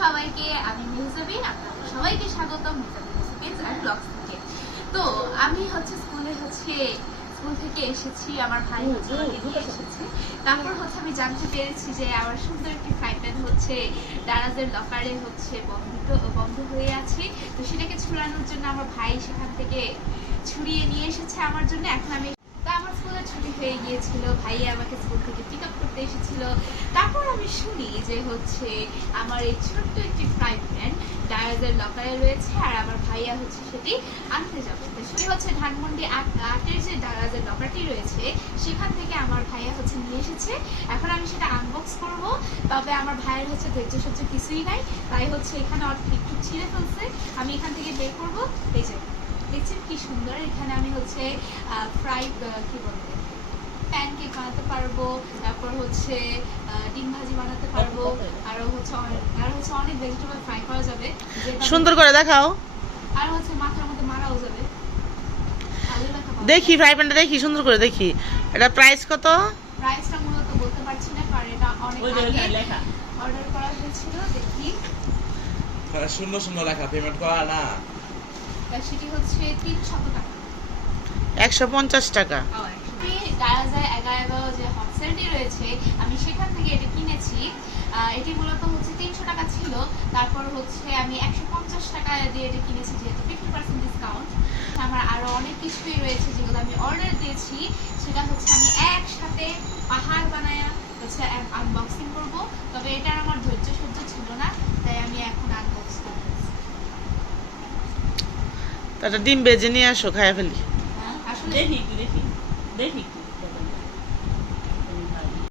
সবাইকে, আমি মেহজাবিন, আপনাদের সবাইকে স্বাগতম মেহজাবিন রেসিপিজ এন্ড ব্লগস থেকে। তো আমি স্কুল থেকে এসেছি, আমার ভাই আমাকে নিয়ে এসেছে। তারপর আমি জানতে পেরেছি যে আমার সুন্দর একটি ফ্রাই প্যান দারাজের লকারে বন্ধ হয়ে আছে। তো সেটাকে ছুড়ানোর জন্য আমার ভাই সেখান থেকে ছুড়িয়ে নিয়ে এসেছে আমার জন্য। এখন আমি আমার স্কুলে ছুটি হয়ে গিয়েছিল, ভাইয়া আমাকে স্কুল থেকে পিক আপ করতে এসেছিল। তারপর আমি শুনি যে আমার এই ছোট্ট একটি ফ্রাই প্যান দারাজের লকারে রয়েছে, আর আমার ভাইয়া সেটি আনতে যাবে। তো সেটি ধানমন্ডি 8-এর যে দারাজের লকারটি রয়েছে সেখান থেকে আমার ভাইয়া নিয়ে এসেছে। এখন আমি সেটা আনবক্স করব। তবে আমার ভাইয়ের ধৈর্য সহ্য কিছুই নাই, তাই এখানে একটু ছিঁড়ে ফেলছে। আমি এখান থেকে বের করবো। এই যে দেখছেন কি সুন্দর, এখানে আমি ফ্রাই কি বলবো প্যানকেক বানাতে পারবো, তারপর ডিম ভাজি বানাতে পারবো, আর অনেক ভেজিটেবল ফ্রাই করা যাবে, সুন্দর করে দেখাও। আর মাথার মধ্যে মারাও যাবে। দেখি ফ্রাই প্যানটা দেখি, সুন্দর করে দেখি। এটা প্রাইস কত? প্রাইসটা মূলত বলতে পারছি না, কারণ এটা অনেক আগে অর্ডার করা হয়েছিল। দেখি শূন্য শূন্য লেখা, পেমেন্ট করা না, সেটি 300 টাকা, 150 টাকা। দারাজে 11 যে হট সেলটি রয়েছে আমি সেখান থেকে এটা কিনেছি। এটি মূলত 300 টাকা ছিল। তারপর আমি 150 টাকা দিয়ে এটা কিনেছি, যেহেতু 50% ডিসকাউন্ট। আমার আরো অনেক কিছুই রয়েছে যেগুলো আমি অর্ডার দিয়েছি, সেটা আমি একসাথে পাহাড় বানায়া আনবক্সিং করব। তবে এটা আমার ধৈর্য সহ্য ছিল না, তাই আমি এখন আনবক্স করব। তাটা ডিম বেজে নিয়ে আসো, খাইয়া ফেলি। আসলে দেখি দেখি দেখি